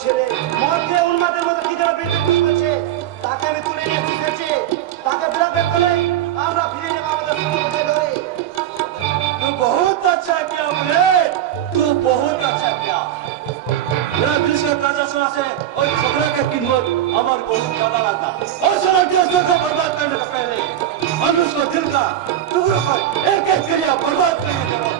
ছেলে মদ খেয়ে উন্মাদের মতো কি যেন বিদ্যুৎ করছে, তাকে আমি তুলে নিয়ে শিখেছি, তাকে ব্লকেট করে আমরা ফিরে যাবো আমাদের সমাজে ধরে। तू बहुत अच्छा किया मुझे, तू बहुत अच्छा किया। मेरा दिल से ताजा सुना से और झगड़ा के कीमत हमारे बहुत ज्यादा लगता और सारा देश को बर्बाद करने का पहले हम उसको दिल का टुकड़ों पर एक एक क्रिया बर्बाद करने करो।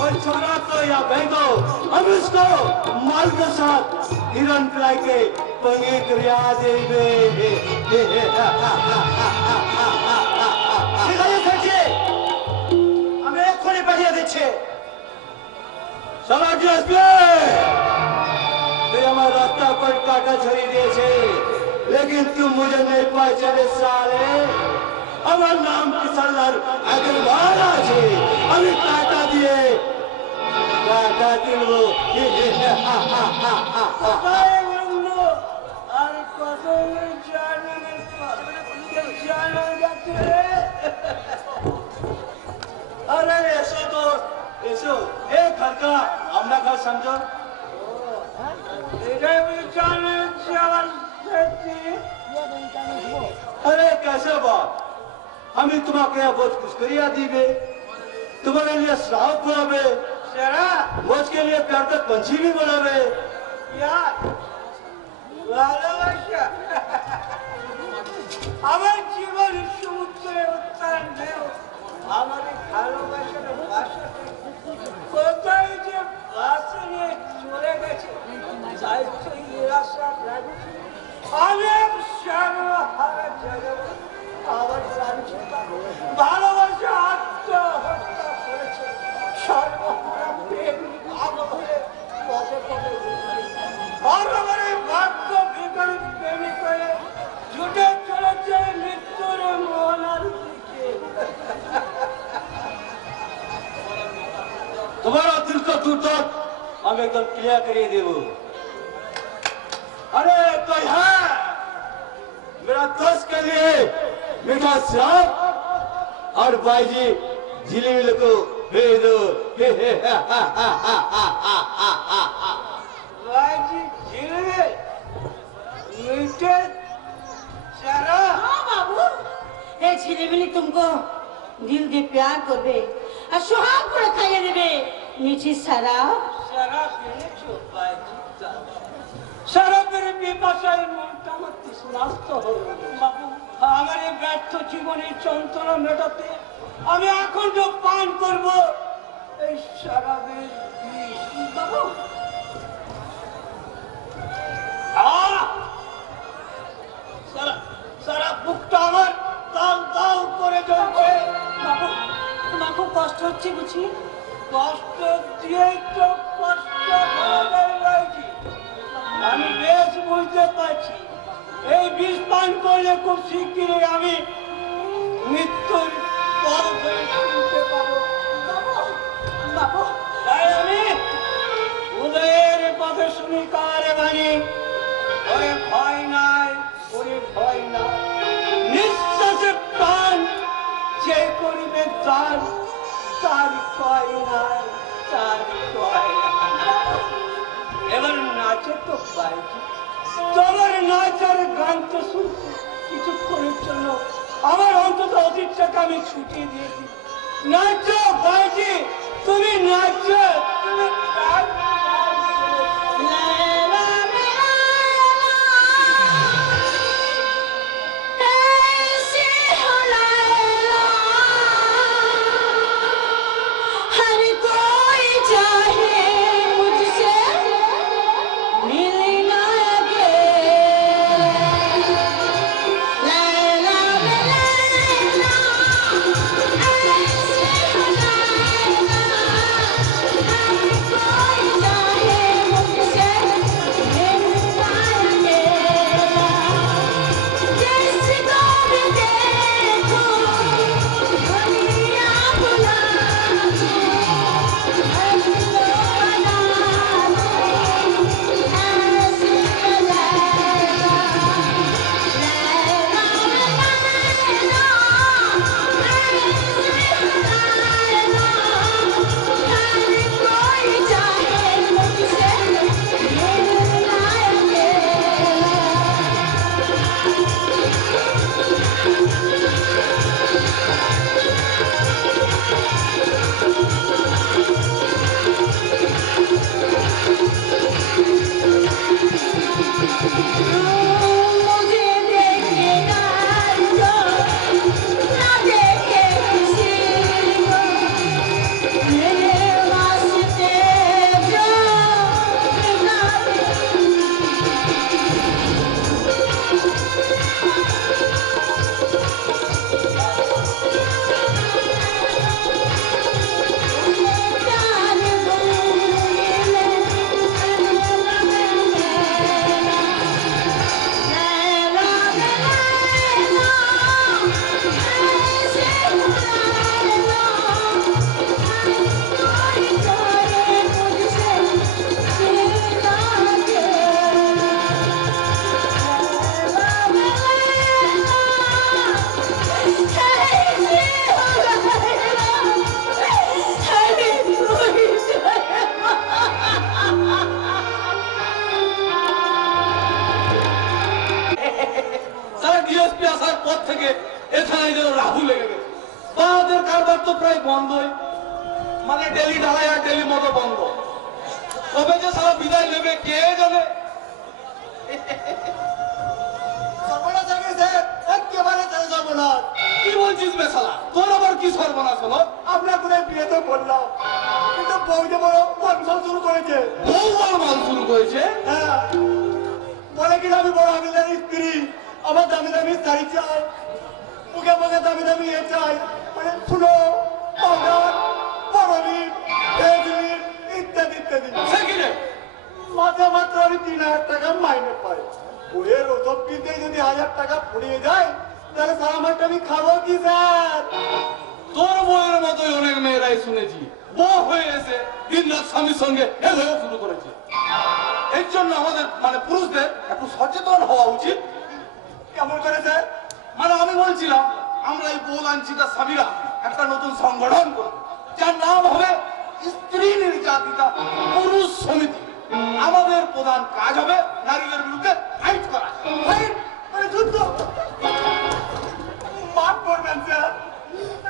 और झगड़ा तो या बहनो हम उसको माल के साथ हिरण पिलाई के पंगे क्रिया देवे। আমি এক্ষুনি পাঠিয়ে দিচ্ছি। साला डीएसपी तुम हमारे रास्ता पर काटा छड़ी दिए थे, लेकिन तुम मुझे नहीं पहचाने साले। हमारा नाम किसलर अग्रवाला छे, अभी काटा दिए काटा दिलो। अरे ऐसे तो ऐसे एक घर का अपना घर समझो। अरे कैसे बात, हमें तुम्हारे यहाँ बहुत कुछ करिया दीबे, तुम्हारे लिए श्राप बनावे, बोझ के लिए प्यार का पंछी भी बनावे। আমার জীবন সমুদ্রে উত্তান ঢেউ, আমার ভালোবাসার ভাষাতে কোথায় যে ভাসে নিয়ে চলে গেছে, দায়িত্ব নিরাশা লাগে। আমি সর্বহারা জগৎ আমার লাঞ্ছিতা ভালোবাসা আত্মহত্যা করেছে। সর্বহারা প্রেম আগুনে পদে পদে বারবারে ভাগ্য বিপরীত প্রেমিক হয়ে ছুটে চলেছে মৃত্যুর মোহনার দিকে। तुम्हारा दिल का टूट हम एकदम क्लियर करिए देवो। अरे तो है मेरा दोस्त के लिए मीठा श्राप और भाई जी जिलेबी को भेज दो। भाईजी जिलेबी मीठे शरा। हाँ बाबू, ये झिलिमिली तुमको दिल दे प्यार करबे और सुहाग पूरा खाइए देबे मीठी शराब। शराब এনেছো ভাইজি? শরাবের পিপাসায় মনটা আমার তৃষ্ণার্ত হলো। বাবু, আমার এই ব্যর্থ জীবনের যন্ত্রণা মেটাতে আমি আখণ্ড পান করব এই শরাবের বিষ। বাবু, সারা বুকটা আমার দাল দাল করে জ্বলছে। বাবু, তোমার খুব কষ্ট হচ্ছে বুঝি? কষ্ট দিয়েই তো কষ্ট হয়েছি। আমি বেশ বুঝতে পারছি এই বিষ পান করলে খুব শিগগিরই আমি মৃত্যুর পথ হয়ে শুনতে পাবো। বাবু, তাই আমি উদয়ের পথে শুনি কারে বাণী, ওরে ভয় নাই, ওরে ভয় নাই, নিঃশ্বাসে প্রাণ যে করিবে দান, তার কয় নাই, তার কয় নাই। এবার নাচে তো বাইজি, তোমার নাচার গান তো শুনতে কিছুক্ষণের জন্য আমার অন্তত অতীতটাকে আমি ছুটিয়ে দিয়েছি। নাচো বাইজি, তুমি নাচো, তুমি कोई কারবার তো প্রায় বন্ধই, মানে ডেলি ঢালাই আর ডেলি মতো বন্ধ। কবে যে সারা বিদায় নেবে কে জানে। সর্বনাশ হয়ে গেছে, একেবারে তাই সর্বনাশ। কি বলছিস বে শালা, তোর আবার কি সর্বনাশ হলো? আপনার করে বিয়ে তো করলাম, কিন্তু বউ যে বড় বদমাল শুরু করেছে। বউ মাল শুরু করেছে? হ্যাঁ, বলে কিনা আমি বড় হাবিলদারের স্ত্রী, আমার দামি দামি শাড়ি চাই, মুখে মুখে দামি দামি এ চাই, মানে ফুলো, পাউডার, পরলিন, ফেসলিন, ইত্যাদি ইত্যাদি। সে কি রে? মাসে মাত্র আমি 3,000 টাকা মাইনে পাই। বইয়ের ওসব কিনতে যদি 1,000 টাকা ফুরিয়ে যায়, তাহলে সারা মাসটা আমি খাবো কি স্যার? তোর বউয়ের মতোই অনেক মেয়েরাই শুনেছি বউ হয়ে এসে দিন রাত স্বামীর সঙ্গে হেলেও শুরু করেছে। এর জন্য আমাদের মানে পুরুষদের একটু সচেতন হওয়া উচিত। কেমন করে স্যার? মানে আমি বলছিলাম আমরা এই বউ লাঞ্ছিতা স্বামীরা একটা নতুন সংগঠন করব, যার নাম হবে স্ত্রী নির্যাতিতা পুরুষ সমিতি। আমাদের প্রধান কাজ হবে নারীদের বিরুদ্ধে ফাইট করা। ফাইট মানে যুদ্ধ? মাফ করবেন স্যার,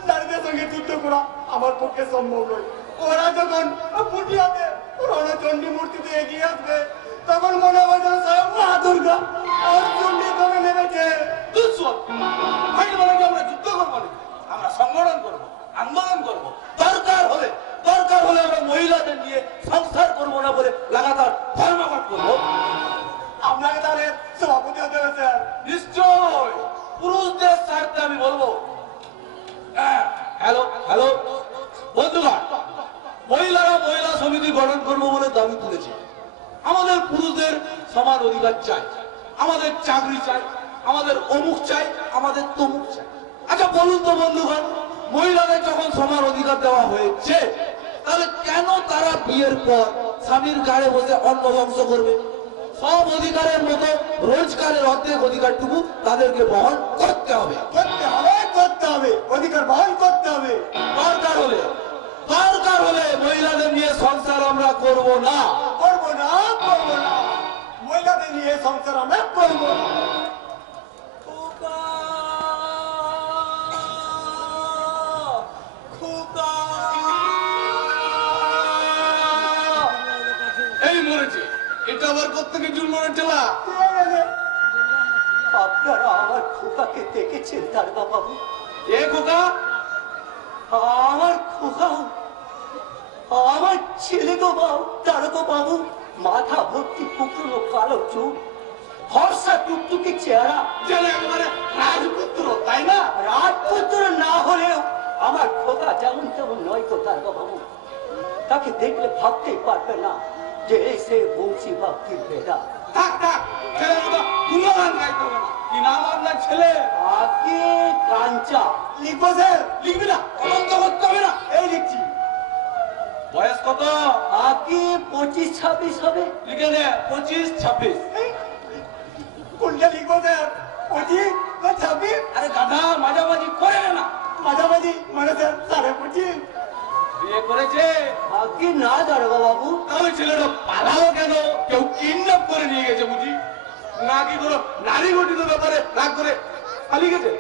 নারীদের সঙ্গে যুদ্ধ করা আমার পক্ষে সম্ভব নয়। ওরা যখন পুটিয়াতে রণচণ্ডী মূর্তিতে এগিয়ে আসবে, তখন মনে হবে যেন স্বয়ং মা দুর্গা অর্জুনকে ধরে নেমেছে। ফাইট মানে কি আমরা যুদ্ধ করবো না, আমরা সংগঠন করব, আন্দোলন করব। দরকার হলে আমরা মহিলাদের নিয়ে সংসার করবো না বলে লাগাতার ধর্মঘট করবো। আপনাকে তাহলে সভাপতি হতে হবে স্যার। নিশ্চয় পুরুষদের স্বার্থে আমি বলবো। হ্যালো হ্যালো বন্ধুগণ, মহিলারা মহিলা সমিতি গঠন করবো বলে দাবি তুলেছে। আমাদের পুরুষদের সমান অধিকার চাই, আমাদের চাকরি চাই, আমাদের অমুক চাই, আমাদের তমুক চাই। আচ্ছা বলুন তো বন্ধুগণ, মহিলাদের যখন সমান অধিকার দেওয়া হয়েছে, তাহলে কেন তারা বিয়ের পর স্বামীর গাড়ে বসে অন্ন ধ্বংস করবে? সব অধিকারের মতো রোজগারের অর্ধেক অধিকারটুকু তাদেরকে বহন করতে হবে। করতে হবে, অধিকার বহন করতে হবে। দরকার হলে মহিলাদের নিয়ে সংসার আমরা করব না। করবো না, করবো না, মহিলাদের নিয়ে সংসার আমরা করবো না। এই মরেছে, এটা আবার কোত্থেকে জুলমনের ঠেলা? আপনারা আমার খোকাকে দেখেছেন দারোগা বাবু? এ খোকা? আমার খোকা, আমার ছেলে গো বাবু, দারোগা বাবু। মাথা ভর্তি কুকুরো কালো চুল, ফর্সা টুকটুকে চেহারা, যেন একেবারে রাজপুত্র, তাই না? রাজপুত্র না হলেও আমার খোকা যেমন তেমন নয় তো দারোগা বাবু। তাকে দেখলে ভাবতেই পারবে না যে সে বংশী ভক্তির বেটা। থাক ছেলের মতো গুণগান গাইতে হবে না। কি নাম আপনার ছেলে? আগে কাঞ্চা। লিখবো স্যার? লিখবি না, তদন্ত করতে হবে না। এই লিখছি। বয়স কত? আগে 25-26 হবে। লিখে নে 25-26। কোনটা লিখবো স্যার? 25 না 26? আরে গাধা, মাঝামাঝি করে না। মাঝামাঝি মানে স্যার 25.5। বিয়ে করেছে? আগে না দারোগা বাবু। তাহলে ছেলেটা পালাও কেন? কেউ কিডন্যাপ করে নিয়ে গেছে বুঝি? নাকি কোনো নারী গঠিত ব্যাপারে রাগ করে পালিয়ে গেছে?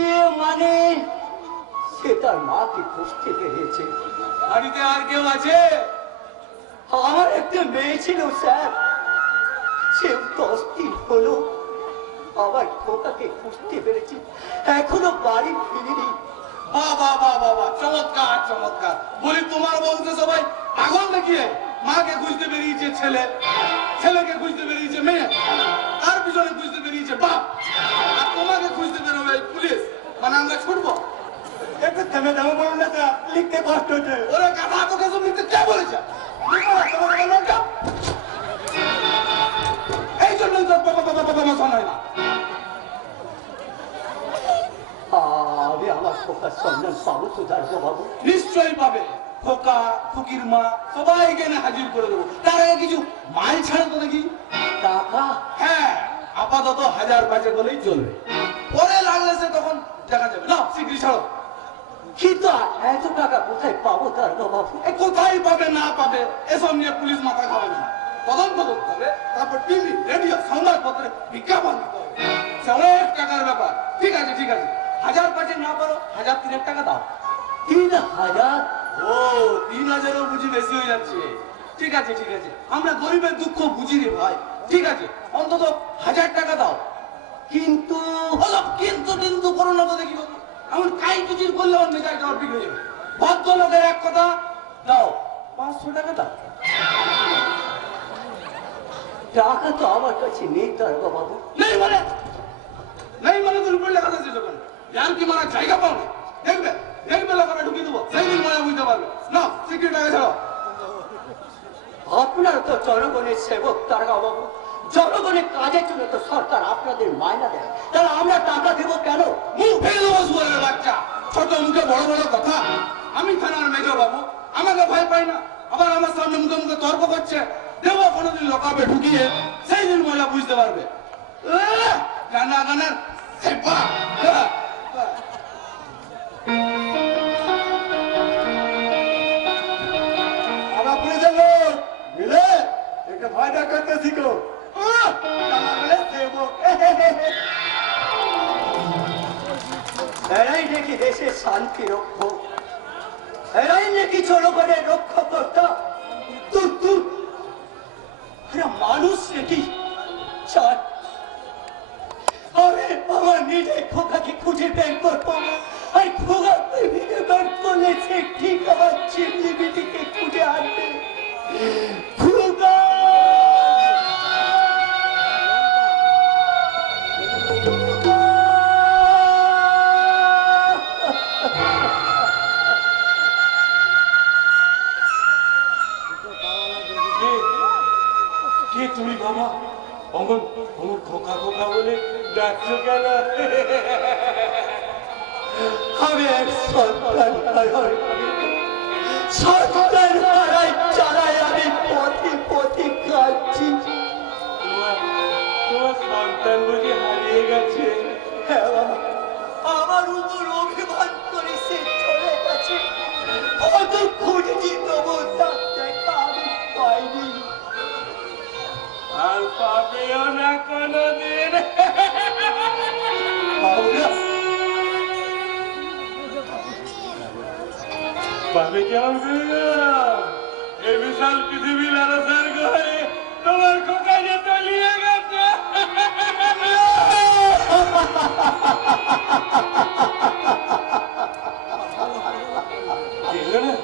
এ মানে সে তার মাকে খুঁজতে পেরেছে। বাড়িতে আর কেউ আছে? আমার একটা মেয়ে ছিল স্যার, সে 10 দিন হলো আমার খোকাকে খুঁজতে পেরেছি, এখনো বাড়ি ফিরিনি। বাবা, চমৎকার। বলি তোমার বলতে সবাই পাগল নাকি? মাকে খুঁজতে বেরিয়েছে ছেলে, ছেলেকে খুঁজতে বেরিয়েছে মেয়ে, তার পিছনে খুঁজতে বেরিয়েছে বাপ, আর তোমাকে খুঁজতে বেরোবে পুলিশ। মানে আমরা ছুটবো? একটু থেমে যাবো বলুন না স্যার, লিখতে কষ্ট হচ্ছে। ওরে গাধা, তোকে সব লিখতে কে বলেছে? এই জন্যই তোর বাবা শোনায় না। আমি আমার খোকার সন্ধান পাবো তো দারোগা বাবু? নিশ্চয়ই পাবে। খোকা, খুকির মা সবাই এখানে হাজির করে দেবো। তার আগে কিছু মাল ছাড়ো তো দেখি। টাকা? হ্যাঁ, আপাতত 1000 বলেই চলবে, পরে লাগলে সে তখন দেখা যাবে। না, শীঘ্রই ছাড়ো। কিন্তু এত টাকা কোথায় পাবো দারোগা বাবু? কোথায় পাবে না পাবে এসব নিয়ে পুলিশ মাথা খাবে না। তদন্ত করতে হবে, তারপর টিভি, রেডিও, সংবাদপত্রে বিজ্ঞাপন দিতে হবে। সে অনেক টাকার ব্যাপার। ঠিক আছে, হাজার পাঁচে না পারো 1000 টাকা দাও। 3000? ও 3000ও বুঝি বেশি হয়ে যাচ্ছে। ঠিক আছে ঠিক আছে, আমরা গরিবের দুঃখ বুঝি রে ভাই। ঠিক আছে, অন্তত 1000 টাকা দাও। কিন্তু ওসব কিন্তু কিন্তু করো না তো দেখি বাবু। এমন কাই কুচির করলে আমার মেজাজটা অর্পিক হয়ে যাবে। ভদ্রলোকের এক কথা, দাও 500 টাকা দাও। টাকা তো আমার কাছে নেই দারোগা বাবু। নেই মানে তোর উপরে লেখা আছে যখন যার কি মারা জায়গা পাও না, দেখবে দেখবে লোকেরা ঢুকিয়ে দেবো, সেই দিন মনে বুঝতে পারবে না। সিকিউরিটি টাকা ছাড়ো। আপনার তো জনগণের সেবক দারোগা বাবু, জনগণের কাজের জন্য তো সরকার আপনাদের মায়না দেয়, তাহলে আমরা টাকা দেবো কেন? মুখ ফেলে দেবো শুয়ারের বাচ্চা, ছোট মুখে বড় বড় কথা। আমি থানার মেজো বাবু, আমাকে ভয় পাই না, আবার আমার সামনে মুখে মুখে তর্ক করছে। দেবো কোনোদিন লোকাবে ঢুকিয়ে, সেই দিন মহিলা বুঝতে পারবে। গানা গানার আমার পুলিশের লোক মিলে একে ভয় দেখাতে শিখো। এরাই নাকি দেশের শান্তি রক্ষক, এরাই নাকি জনগণের রক্ষাকর্তা। দূর দূর, এরা মানুষ নাকি? ছাড়, আমি আমার নিজের খোকাকে খুঁজে বের করবো, আর খোকা প্রেমীকে বের করলে সে ঠিক আমার চিমনি বিটিকে খুঁজে আনবে। খোকা! কে তুমি বাবা? অমন অমন খোকা খোকা বলে ডাকছো কেন? আমি এক সন্তান হারাই, সন্তান হারাই চালাই আমি পথে পথে কাঁদছি। তোমার সন্তান বুঝি হারিয়ে গেছে? হ্যাঁ বাবা, আমার উপর অভিমান করে সে চলে গেছে। কত খুঁজেছি তবু তার দেখা আমি পাইনি। আর পাবেও না কোনোদিন। পাবে কেমন করে না? এই বিশাল পৃথিবী লালসার ঘরে তোমার খোকা যে তলিয়ে গেছে। কেন না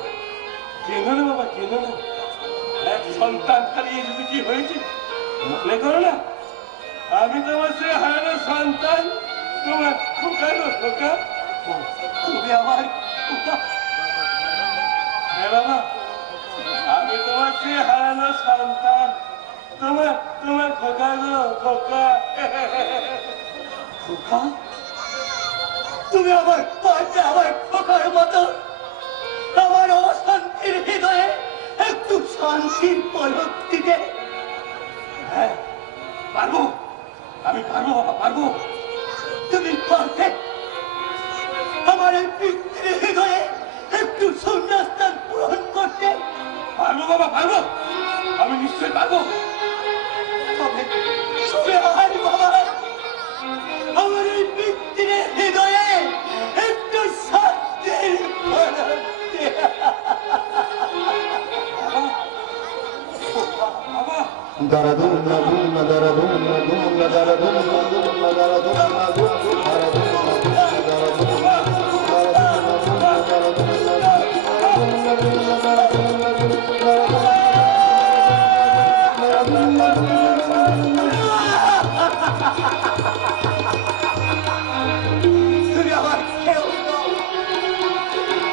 কেন না বাবা, কেন না? এক সন্তান হারিয়ে যদি কি হয়েছে মনে করো না? আমি তোমার সে হারানো সন্তান, তোমার খোকানো খোকা। তুমি আমার খোকা। হ্যাঁ বাবা, আমি তোমার সে হারানো সন্তান, তোমার তোমার খোকা গো খোকা। খোকা, তুমি আমার পাশে আমার খোকার মতো আমার অশান্তির হৃদয়ে একটু শান্তির পলক দিতে। হ্যাঁ পারবো, আমি পারবো বাবা, পারবো। তুমি পারবে আমার এই পিতৃ হৃদয়ে একটু শূন্যস্থান পূরণ করতে? পারবো বাবা, পারবো, আমি নিশ্চয় পারবো। তবে তবে আর বাবা, আমার এই পিতৃ হৃদয়ে একটু শান্তির পলক দে। বাবা দারাদুম নাদুম দারাদুম নাদুম দারাদুম নাদুম দারাদুম নাদুম তুমি আমার কেউ নও,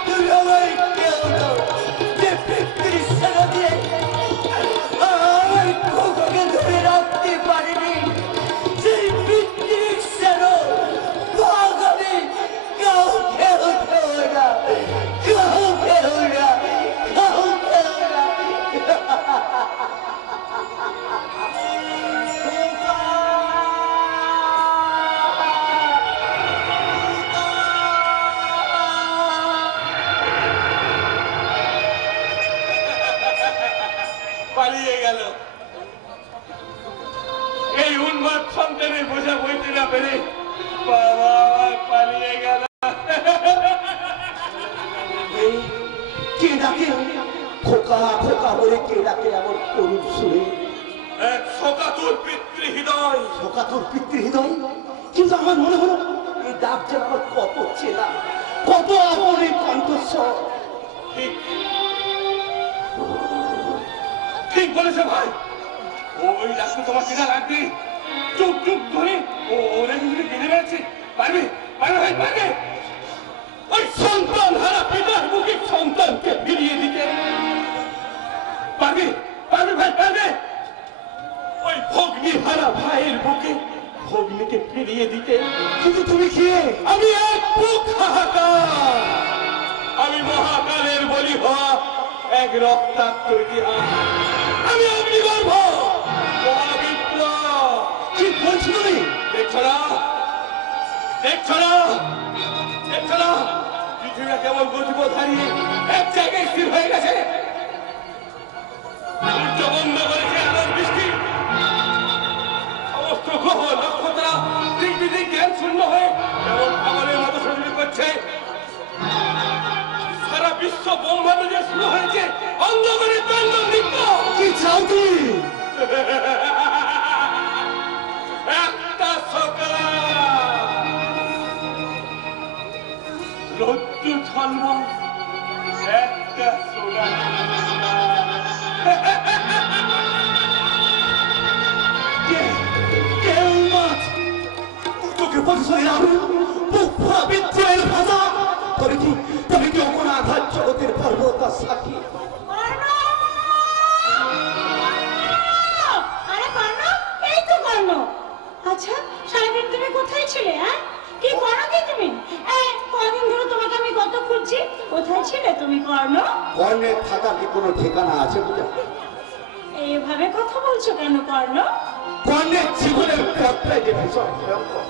তুমি আমার কেউ নও, যে পিতৃ সেনা দিয়ে আমার খোকাকে ধরে রাখতে পারিনি। সেই পিতৃ সেনা ভাগাবে কাউকে উঠেও না, কাউকে না, কাউকে না। পালিয়ে গেল। এই উন্মাদ সন্তানের বোঝা বইতে না পেরে বাবা আমার পালিয়ে গেল। খোকা খোকা বলে কে ডাকে এমন করুণ সুরে? এক শোকাতুর পিতৃহৃদয়। শোকাতুর পিতৃহৃদয়। কিন্তু আমার মনে হলো এই ডাক যেন আমার কত চেনা, কত আপন এই কণ্ঠস্বর। ঠিক ঠিক বলেছে ভাই, ওই ডাক্তার তোমার চেনা লাগবে। চুপ চুপ করে ওরা যদি গেলে বেড়াচ্ছে, পারবে পারবে ভাই পারবে? ওই সন্তান হারা পিতার বুকে সন্তানকে ফিরিয়ে দিতে পারবে পারবে ভাই পারবে? ওই ভগ্নি হারা ভাইয়ের বুকে ভগ্নিকে ফিরিয়ে দিতে। কিন্তু তুমি কে? আমি এক বুক হাহাকার, আমি মহাকালের বলি হওয়া এক রক্তাক্ত ইতিহাস। আমি অগ্নিগর্ভ মহাবিপ্লব। কি বলছো তুমি? দেখছো না দেখছো না দেখছো না পৃথিবীটা কেমন গতিপথ হারিয়ে এক জায়গায় স্থির হয়ে গেছে। সূর্য বন্ধ করেছে আলোর বৃষ্টি, সমস্ত গ্রহ নক্ষত্র দিক দিক জ্ঞান শূন্য হয়ে কেমন পাগলের মতো শরীর করছে। সারা বিশ্ব ব্রহ্মাণ্ড যে শুরু হয়েছে অন্ধকারের তাণ্ডব নৃত্য। কি চাও তুমি? একটা সকাল রোদ্দু ঝলমল একটা সোনা। কেউ মাছ তোকে পরিচয় না বুক ভরা বিদ্রোহের ভাষা। তবে কি অমন আঘাত জগতের পর্বত সাক্ষী? আরে কর্ণ, এই তো কর্ণ। আচ্ছা, সারাদিন তুমি কোথায় ছিলে? হ্যাঁ, কি করো কি তুমি? কদিন ধরে তোমাকে আমি কত খুঁজছি, কোথায় ছিলে তুমি কর্ণ? কর্ণের থাকার কি কোনো ঠিকানা আছে বুঝা? এইভাবে কথা বলছো কেন কর্ণ? কর্ণের জীবনের পথটাই যে ভীষণ ভয়ঙ্কর।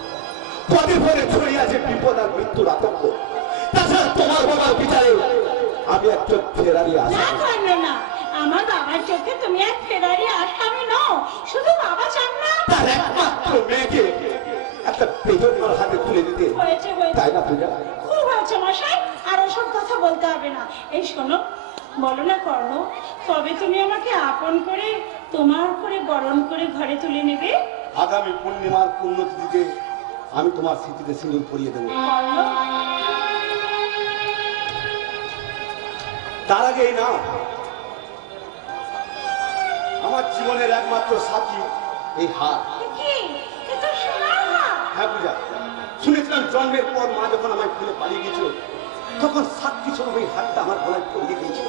পদে পদে ছড়িয়ে আছে বিপদ আর মৃত্যুর আতঙ্ক। তাছাড়া তোমার বাবার বিচারে আমি একজন ফেরারি না আসামি। কর্ণ না, আমার বাবার চোখে তুমি এক ফেরারি আসামি নও। শুধু বাবা চান না তার একমাত্র মেয়েকে একটা বেদনার হাতে তুলে দিতে, হয়েছে তাই না পূজা? খুব হয়েছে মশাই, আর ওসব কথা বলতে হবে না। এই শোনো, বলো না কর্ণ, তবে তুমি আমাকে আপন করে তোমার করে বরণ করে ঘরে তুলে নেবে? আগামী পূর্ণিমার পুণ্যতিথিতে আমি তোমার স্মৃতিতে সিঁদুর পরিয়ে দেবো। কর্ণ, তার আগেই না, আমার জীবনের একমাত্র সাথী এই হার। কি এ তো সোনার হার। হ্যাঁ পূজা, শুনেছিলাম জন্মের পর মা যখন আমায় ফেলে পালিয়ে গেছিল, তখন সাক্ষী স্বরূপ এই হারটা আমার গলায় পরিয়ে দিয়েছিল।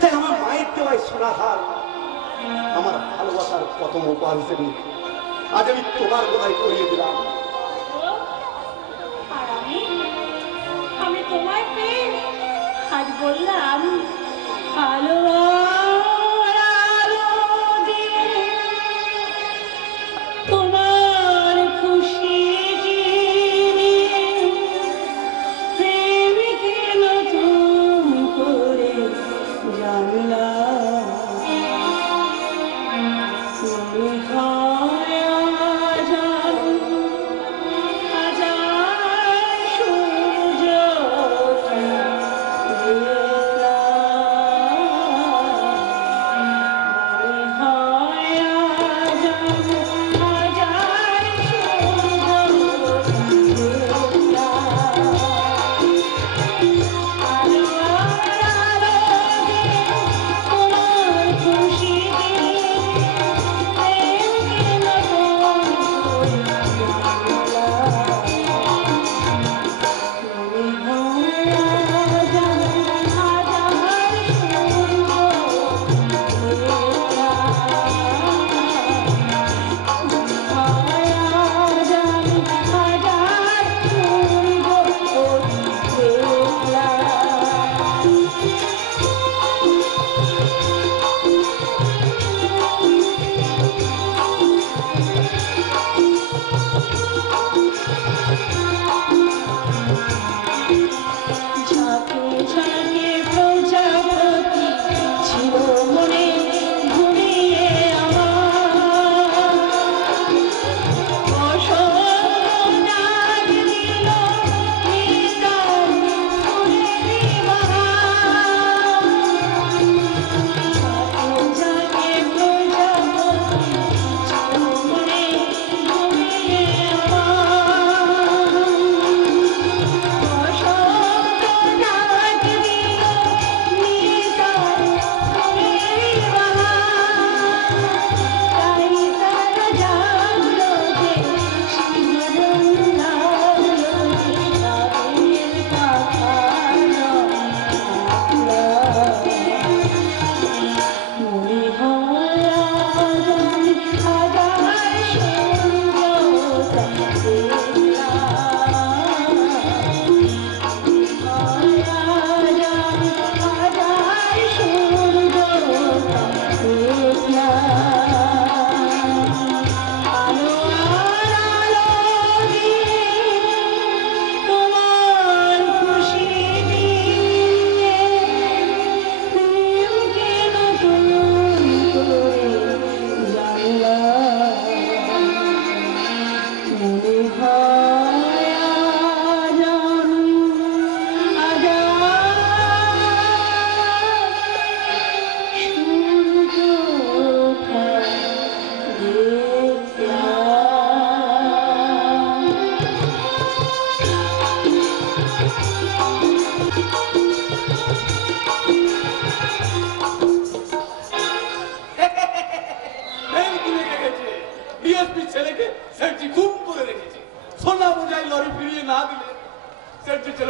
তাই আমার মায়ের দেওয়াই সোনার হার আমার ভালোবাসার প্রথম উপহার হিসেবে আজ আমি তোমার গলায় পরিয়ে দিলাম। আর আমি তোমায় পেয়ে আজ বললাম আলো আলো দিয়ে তোমার খুশি প্রেমিকে নতুন করে জানলাম। মনে হয় আজ সূর্য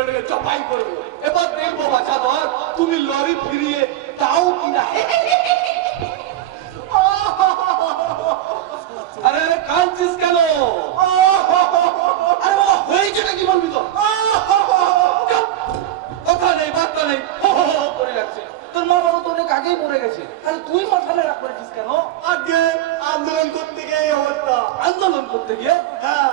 দুজনকে জবাই করবো। এবার দেখবো বাছাধর তুমি লরি ফিরিয়ে তাও কিনা। আরে আরে কাঁদছিস কেন? আরে বাবা হয়েছে নাকি বলবি তো? কথা নেই বার্তা নেই, হো হো হো করে যাচ্ছে। তোর মা বাবা তো অনেক আগেই মরে গেছে, আরে তুই মাথা নেড়া করেছিস কেন? আগে আন্দোলন করতে গিয়ে এই অবস্থা। আন্দোলন করতে গিয়ে? হ্যাঁ,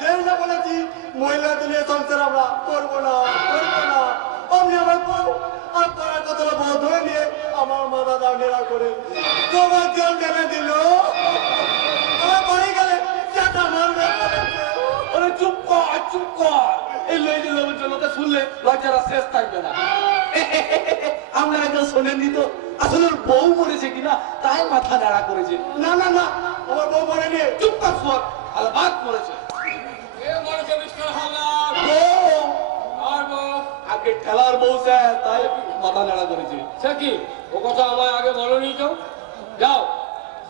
যেই না বলেছি মহিলাদের নিয়ে সংসার আমরা করবো না, করবো না। অমনি আমার বউ আর পরের কথাটা বউ ধরে নিয়ে আমার মাথা দাঁড়িয়ে করে তোমার জল ঢেলে দিল। আমার বাড়ি গেলে চাটা মারবে বলেছে। আরে চুপ কর, চুপ কর। এই লইলি লোকজনকে শুনলে লজ্জারা শেষ থাকবে না। আমরা একজন শোনেননি তো, আসলে ওর বউ মরেছে কিনা তাই মাথা নাড়া করেছে। না না না, আমার বউ মরেনি। চুপ কর শুয়ার, আলবাত মরেছে। বউ, আর বউ আগে ঠেলার বউ স্যার, তাই মাথা নাড়া করেছে। সে কি ও কথা আমায় আগে বলনি তো? যাও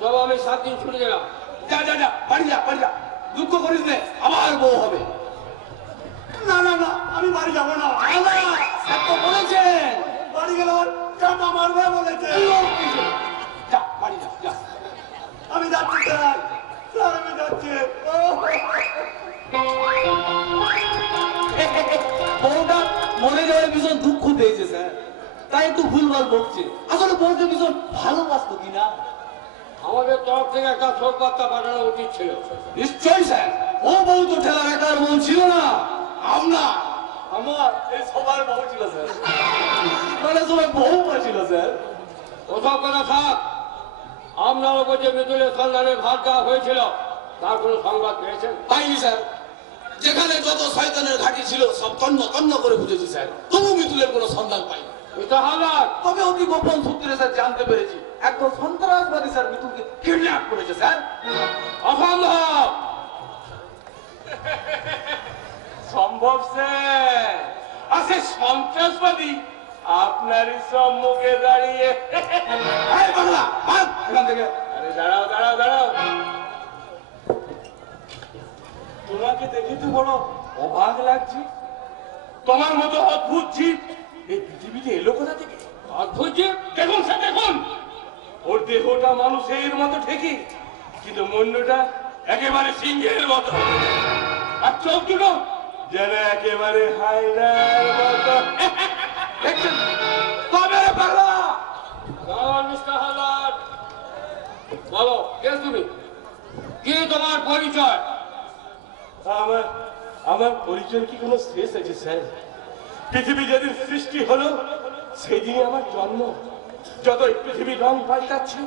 সব আমি 7 দিন ছুটে গেলাম। যা যা যা, বাড়ি যা, বাড়ি যা। দুঃখ করিস নে, আবার বউ হবে। না না না, আমি বাড়ি যাবো না। আলা, স্যার তো বলেছেন। বাড়ি গেলে আমার চাটা মারবে বলেছে। যা, বাড়ি যা, যা। আমি যাচ্ছি স্যার, স্যার আমি যাচ্ছি। বউটা মরে যাওয়ার ভীষণ দুঃখ পেয়েছে স্যার, তাই একটু ভুলভাল বকছে। আসলে বউকে ভীষণ ভালোবাসতো কিনা। আমাদের তরফ থেকে একটা শোক বার্তা পাঠানো উচিত ছিল। নিশ্চয়ই স্যার, ও বউ তো ঠেলার একার বউ ছিল না, আমরা আমার এই সবার বউ ছিল স্যার, মানে সবাই বউ ছিল স্যার। ওসব কথা থাক, আপনার ওপর যে মৃত্যুলের সন্ধানে ভাত দেওয়া হয়েছিল তার কোনো সংবাদ পেয়েছেন? পাইনি স্যার, যেখানে যত শয়তানের ঘাঁটি ছিল সব তন্ন তন্ন করে বুঝেছি স্যার, তবু মিতুলের কোনো সন্ধান পাইনি। মিস্টার হালদার, তবে অতি গোপন সূত্রে স্যার জানতে পেরেছি একদম সন্ত্রাসবাদী স্যার মিতুলকে কিডন্যাপ করেছে স্যার। অসম্ভব। সম্ভব স্যার, আছে সন্ত্রাসবাদী আপনারই সম্মুখে দাঁড়িয়ে। এই বাংলা ভাগ এখান থেকে। আরে দাঁড়াও দাঁড়াও দাঁড়াও, তোমাকে দেখে তো বড় অবাক লাগছে। তোমার মতো অদ্ভুত জীব এই পৃথিবীতে এলো কোথা থেকে? অদ্ভুত জীব? দেখুন স্যার দেখুন, ওর দেহটা মানুষের মতো ঠিকই, কিন্তু মুন্ডটা একেবারে সিংহের মতো, আর চোখ দুটো যেন একেবারে হায়নার মতো। দেখছেন তবে পাগলা। দাঁড়ান মিস্টার হালদার, বলো কে তুমি, কি তোমার পরিচয়? আমার আমার পরিচয় কি কোনো শেষ আছে স্যার? পৃথিবী যেদিন সৃষ্টি হলো সেদিনই আমার জন্ম। যতই পৃথিবী রং পাল্টাচ্ছে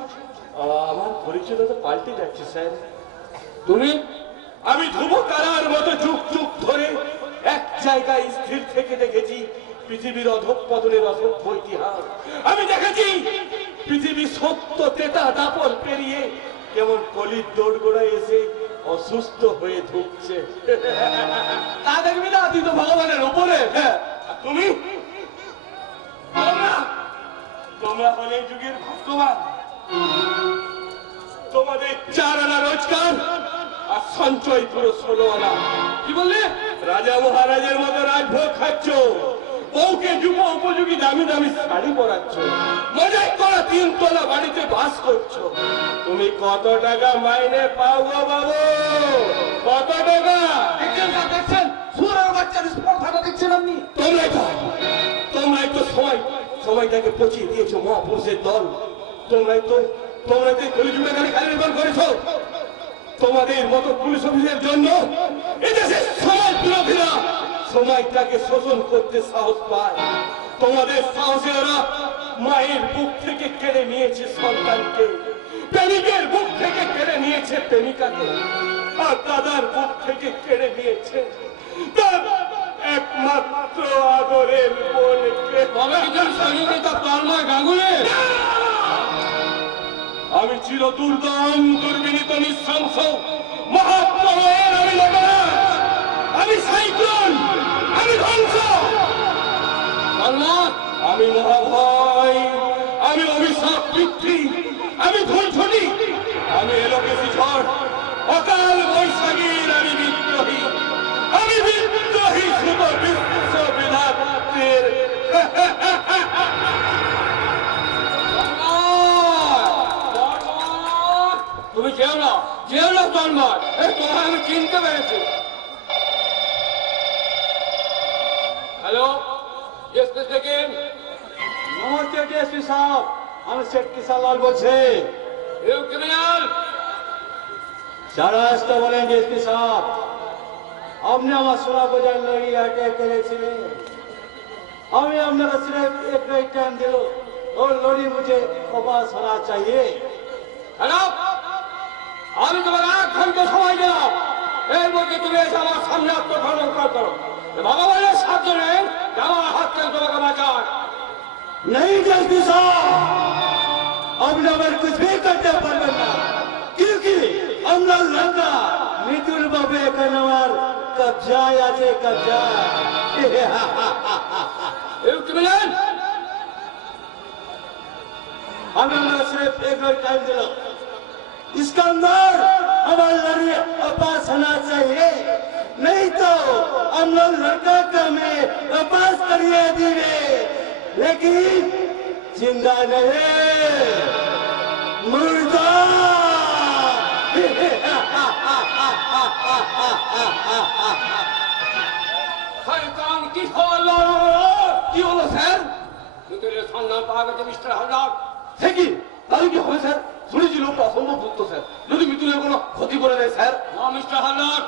আমার পরিচয় তো পাল্টে যাচ্ছে স্যার। তুমি? আমি ধ্রুব তারার মতো যুগ যুগ ধরে এক জায়গায় স্থির থেকে দেখেছি পৃথিবীর অধঃপতনের অসভ্য ইতিহাস। আমি দেখেছি পৃথিবী সত্য তেতা দাপর পেরিয়ে কেমন কলির দোরগোড়ায় এসে অসুস্থ হয়ে ধুকছে। তা দেখবি না, তুই তো ভগবানের উপরে। আর তুমি তোমরা হলে যুগের ভাগ্যবান। তোমাদের 4 আনা রোজগার আর সঞ্চয় পুরো 16 আনা। কি বললে? রাজা মহারাজের মতো রাজভোগ খাচ্ছ, বউকে যুব উপযোগী দামি দামি শাড়ি পরাচ্ছ, মজাই করা 3 তলা বাড়িতে বাস করছো। তুমি কত টাকা মাইনে পাও গো বাবু? কত টাকা? দেখছেন স্যার, দেখছেন সুরের বাচ্চার স্পর্ধাটা দেখছেন আপনি? তোমরাই তো সময়টাকে পচিয়ে দিয়েছো মহাপুরুষের দল। তোমরাই তো কলিযুগে খালি করেছো। তোমাদের মতো পুলিশ অফিসের জন্য এদেশের সমাজ বিরোধীরা সময়টাকে শোষণ করতে সাহস পায়। তোমাদের সাহসে ওরা মায়ের বুক থেকে কেড়ে নিয়েছে সন্তানকে, প্রেমিকের বুক থেকে কেড়ে নিয়েছে প্রেমিকাকে, আর দাদার বুক থেকে কেড়ে নিয়েছে তার একমাত্র আদরের বোনকে। তবে কিছু সহযোগিতা তন্ময় গাঙ্গুলি। আমি চির দুর্দম দুর্বিনীত নিঃশংস মহাপ্রলয়ের আমি লোকরাজ, আমি সাইক্লোন, আমি ধ্বংস, আমি মহাভয়, আমি অভিশাপ পৃথ্বী, আমি ধূলঝড়ি, আমি এলোকেশী ঝড়, অকাল বৈশাখীর আমি বিদ্রোহী, আমি বিদ্রোহী শুধু বিশ্ব বিধাতা। জানবার তোমায় আমি চিনতে পেরেছি। Hello, SP speaking. নমস্তে ডিএসপি সাহেব, আমি শেখ কিষান লাল বলছি। You criminal. যারা আসতে বলেন ডিএসপি সাহেব, আপনি আমার सोना बाजार लड़ी अटैक करेছিলেন। আমি আপনাকে सिर्फ एक ही टाइम दिलो और लड़ी मुझे वापस होना चाहिए। হ্যালো, আমি তোমার 1 ঘন্টা সময় দিলাম, এর মধ্যে তুমি এসে আমার সামনে আত্মসমর্পণ করো। ভগবানের সাহায্যে আমার হাত থেকে তোমাকে বাঁচায়। नहीं डिएसपी साहब, अब नंबर कुछ भी करते पारबेन ना, क्योंकि আমরা লঙ্কা মিতুল বাবু এখন আমার কবজায় আছে, কবজা। You criminal. हमें हमरा सिर्फ एक और टाइम दिलो, इसका अंदर हमारा लड़ी वापस होना चाहिए, नहीं तो हम लोग लड़का का में वापस करिए दीवे, लेकिन जिंदा नहीं, मुर्दा। শয়তান কি হলো? কি হলো স্যার? মিতুলের সন্ধান পাওয়া গেছে মিস্টার হালদার। है কি তাহলে কি হবে স্যার? শুনেছি লোকটা অসম্ভব ভূত স্যার, যদি মিতুলের কোনো ক্ষতি করে দেয় স্যার। না মিস্টার হালদার,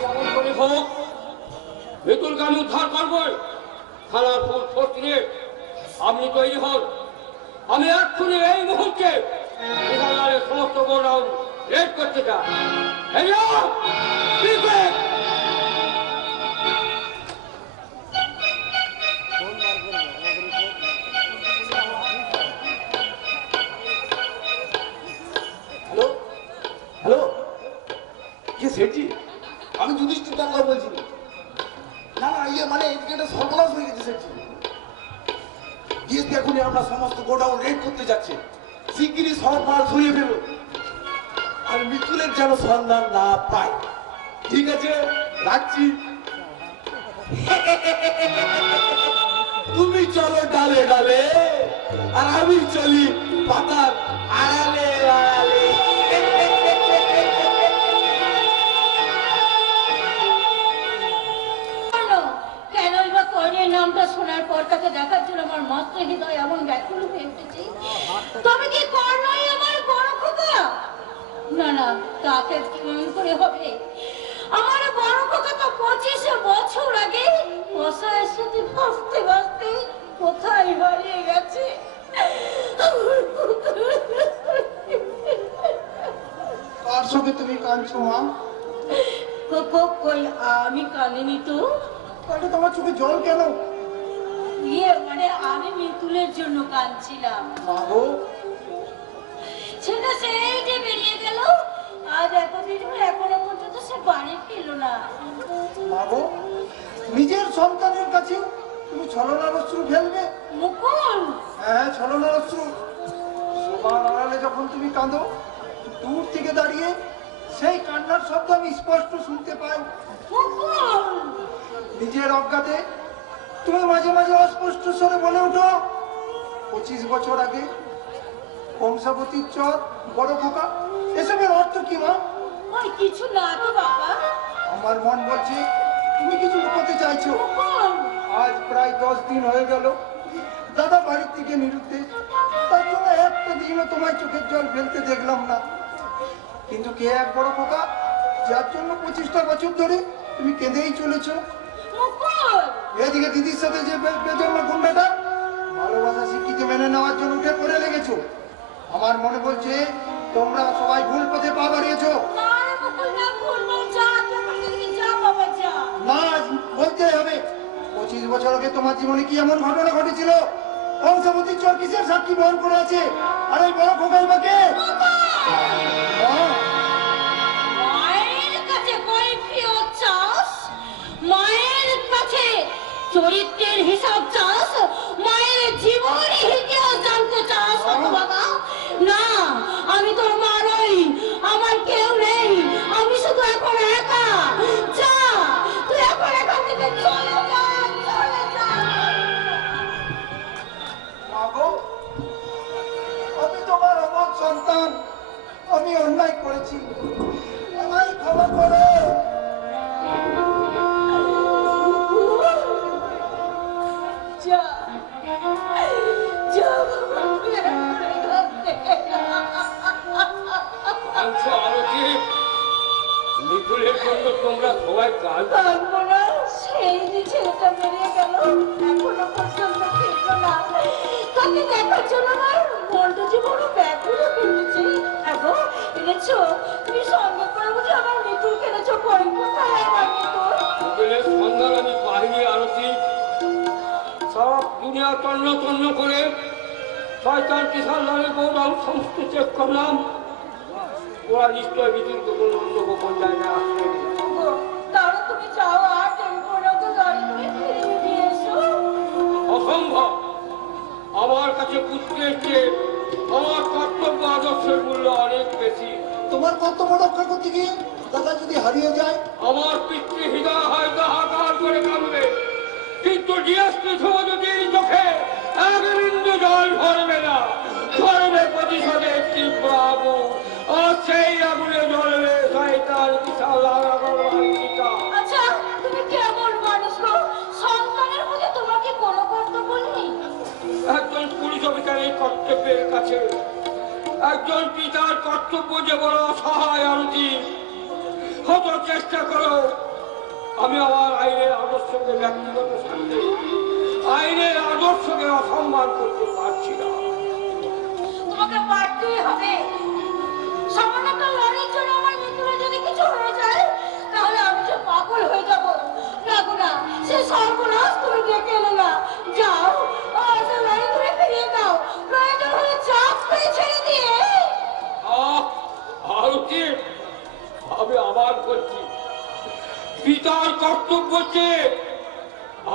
যেমন করে হোক মিতুলকে আমি উদ্ধার করবই। থানার ফোর্স নিয়ে আপনি তৈরি হন। আমি এক্ষুনি এই মুহূর্তে বিধানসভার সমস্ত গোডাউন রেড করতে চাই। হ্যালো হ্যালো, কে সেঠজি? আমি যুধিষ্ঠির দাঙ্গা বলছি। না না, ইয়ে মানে এদিকে একটা সর্বনাশ হয়ে গেছে সেঠজি। ডিএসপি এখনই আমরা সমস্ত গোডাউন রেড করতে যাচ্ছে, শিগগিরই সব মাল সরিয়ে ফেলো, আর মিতুলের যেন সন্ধান না পায়। ঠিক আছে, রাখছি। তুমি চলো ডালে ডালে, আর আমি চলি পাতার আড়ালে আড়ালে। কেন এবার কর্ণের নামটা শোনার পর তাকে দেখার জন্য আমার মস্ত হৃদয় এমন ব্যাকুল হয়ে উঠেছে। তবে কি কর্ণই আমার বড় খোকা? না না, তাকে কেমন করে হবে? আমার বড় খোকা তো 25 বছর আগে মশাইয়ের সাথে ভাসতে ভাসতে কোথায় হারিয়ে গেছে। কার সঙ্গে তুমি কাঁদছো মা? কই আমি কাঁদিনি তো। তাহলে তোমার চোখে জল কেন? ইয়ে মানে আমি মিতুলের জন্য কাঁদছিলাম। মা গো, সেটা সেই যে বেরিয়ে গেল, আজ এতদিন এখনো পর্যন্ত সে বাড়ি ফিরল না। মা গো, নিজের সন্তানের কাছে তুমি ছলনার অশ্রু ফেলবে? মুকুল, হ্যাঁ, ছলনার অশ্রু। সবার আড়ালে যখন তুমি কাঁদো, দূর থেকে দাঁড়িয়ে সেই কান্নার শব্দ আমি স্পষ্ট শুনতে পাই। মুকুল, নিজের অজ্ঞাতে তুমি মাঝে মাঝে অস্পষ্ট স্বরে বলে ওঠো, 25 বছর আগে কংসাবতীর চর, বড় খোকা। এসবের অর্থ কি মা? ওই কিছু না তো বাবা। আমার মন বলছে তুমি কিছু লুকোতে চাইছো। মুকুল, আজ প্রায় 10 দিন হয়ে গেল দাদা বাড়ির থেকে নিরুদ্দেশ, তার জন্য একটা দিনও তোমায় চোখের জল ফেলতে দেখলাম না। কিন্তু কে এক বড় খোকা, যার জন্য 25টা বছর ধরে তুমি কেঁদেই চলেছো। মুকুল, এদিকে দিদির সাথে যে বেজন্ম গুন্ডাটা ভালোবাসা স্বীকৃতি মেনে নেওয়ার জন্য উঠে পড়ে লেগেছো। আমার মনে বলছে তোমরা সবাই ভুল পথে পা বাড়িয়েছো। না রে মুকুল, না ভুল বল, যা যা বাবা যা। না, বলতে হবে। 25 বছর আগে তোমার জীবনে কি এমন ঘটনা ঘটেছিল? কংসাবতীর চর কিসের সাক্ষী বহন করে আছে? আর এই বড় খোকাই বা কে? মায়ের কাছে কৈফিয়ত চাস, মায়ের কাছে চরিত্রের হিসাব চাস, মায়ের জীবন ইতিহাস জানতে চাস বাবা? না, আমি তোর মা নই, আমার কেউ নেই, আমি শুধু এখন একা। যা, তুই এখন এখান থেকে চলে যা, চলে যা। মা গো, আমি তোমার অমন সন্তান, পর্যন্ত ফিরলো না। তাকে দেখার জন্য আমার মনটা যে বড় ব্যাকুল হয়ে উঠেছে। আগো এনেছো, তুমি সঙ্গে করে বুঝি আমার মৃত্যুর কেনেছো? কই কোথায় আমার মৃত্যু? উকিলের সন্ধান আমি বাহিনী আরতি সব দুনিয়া তন্ন তন্ন করে শয়তান কিষান লালের বৌরাও সমস্ত চেক করলাম। ওরা নিশ্চয় বিদ্যুৎ কোনো অন্য গোপন জায়গায় আসবে। তাহলে তুমি যাও আর টেলিফোনে তো গাড়ি তুমি ফিরিয়ে দিয়ে এসো। অসম্ভব। আমার কাছে পুত্রের চেয়ে আমার কর্তব্য আদর্শের মূল্য অনেক বেশি। তোমার কর্তব্য রক্ষা করতে গিয়ে দাদা যদি হারিয়ে যায়? আমার পিতৃ হৃদয় হয়তো হাহাকার করে কাঁদবে, কিন্তু ডিএসপি শুভজ্যোতির চোখে এক বিন্দু জল ভরবে না। ধরবে প্রতিশোধে তীব্র আগুন, আর সেই আগুনে জ্বলবে শয়তান বিশাল আলোকিতা। আচ্ছা তুমি কেমন মানুষ গো? সন্তানের প্রতি তোমার কি কোনো কর্তব্য নেই? একজন পুলিশ অফিসারের কর্তব্যের কাছে একজন পিতার কর্তব্য যে বড় অসহায় আরতি। কত চেষ্টা করো, আমি আমার আইনের আদর্শকে ব্যক্তিগত স্বার্থে আইনের আদর্শকে অসম্মান করতে পারছি না। তোমাকে পারতেই হবে। সামান্য একটা লড়াইয়ের জন্য আমার মৃত্যুরে যদি কিছু হয়ে যায় তাহলে আমি যে পাগল হয়ে যাব। রাখো না, সে সর্বনাশ তুমি ডেকে এলে না। যাও আর সে লড়াই তুমি ফিরিয়ে দাও। প্রয়োজন হলে চাপ করে ছেড়ে দিয়ে। আরতি, আমি আবার বলছি, পিতার কর্তব্য চেয়ে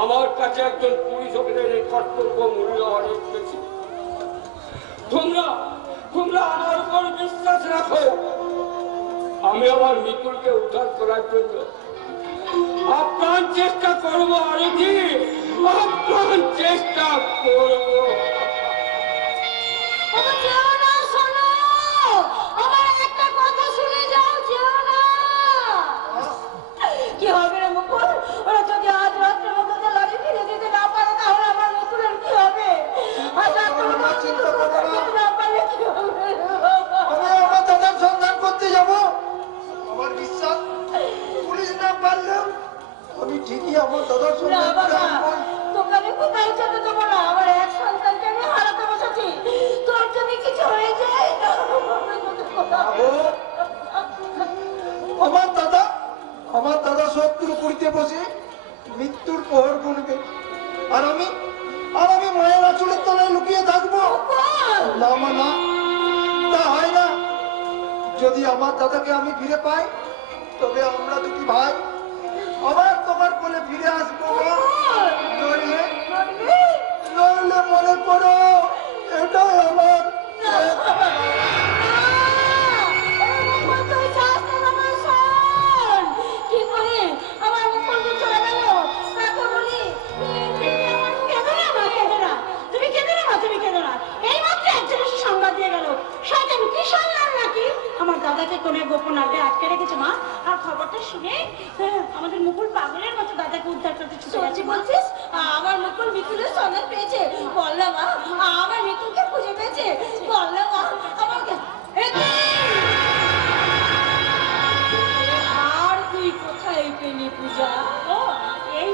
আমার কাছে একজন পুলিশ অফিসারের কর্তব্য মূল্য অনেক বেশি। তোমরা তোমরা আমার উপর বিশ্বাস রাখো। আমি আমার মৃত্যুকে উদ্ধার করার জন্য আপ্রাণ চেষ্টা করবো। আরতি, আপ্রাণ চেষ্টা করবো। ওগো যেও না, শোনো আমার একটা কথা শুনে যাও, যেও না। কি হবে রে মুকুল? ওরা যদি আজ রাত্রের মধ্যে লড়াই ফিরে দিতে না পারে তাহলে আমার মুকুলের কি হবে? আজ রাত্রের মধ্যে চিন্তা করতে না পারলে কি হবে? আমি আমার দাদার সন্ধান করতে যাব। আমার বিশ্বাস পুলিশ না পারলেও আমি ঠিকই আমার দাদার না সন্ধান করে বাবা, আনবো। তোকে আমি কোথাও যেতে দেবো না। আমার এক সন্তানকে আমি হারাতে বসেছি। তোর যদি কিছু হয়ে যায় তাহলে আমি কোথাও বাবু, আমার দাদা শত্রু করতে বসে মৃত্যুর প্রহর গুনবে, আর আমি মায়ের আঁচলের তলায় লুকিয়ে থাকবো? না মা, না, তা হয় না। যদি আমার দাদাকে আমি ফিরে পাই তবে আমরা দুটি ভাই আবার তোমার কোলে ফিরে আসবো। নইলে মনে করো এটাই আমার আমার দাদাকে কোনে গোপন আগে আটকে রেখেছে মা। আর খবরটা শুনে আমাদের মুকুল পাগলের মতো দাদাকে উদ্ধার করতে ছুটে যাচ্ছে। বলছিস আমার মুকুল মিকুলের সন্ধান পেয়েছে? বললাম মা, আমার মিকুলকে খুঁজে পেয়েছে। বললাম মা আমাকে। আর তুই কোথায় পেলি পূজা? ও এই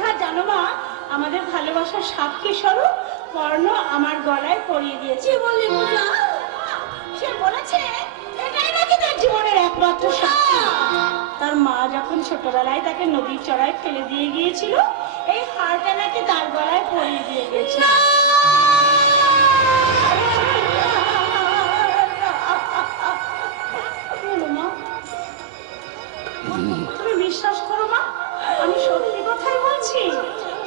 হার জানো মা, আমাদের ভালোবাসার সাক্ষী স্বরূপ কর্ণ আমার গলায় পরিয়ে দিয়েছে। বললি পূজা? সে বলেছে এটাই নাকি তার জীবনের একমাত্র সাক্ষী। তার মা যখন ছোটবেলায় তাকে নদীর চড়ায় ফেলে দিয়ে গিয়েছিল, এই হারটা নাকি তার গলায় পরিয়ে দিয়ে গেছে। তুমি বিশ্বাস করো মা, আমি সত্যি কথাই বলছি।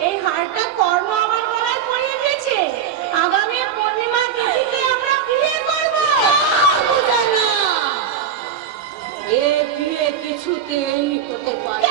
এই হারটা কর্ণ আমার গলায় পরিয়ে দিয়েছে। আগামী পূর্ণিমা তিথিতে আমরা বিয়ে করব। এ বিয়ে কিছুতেই হতে পারে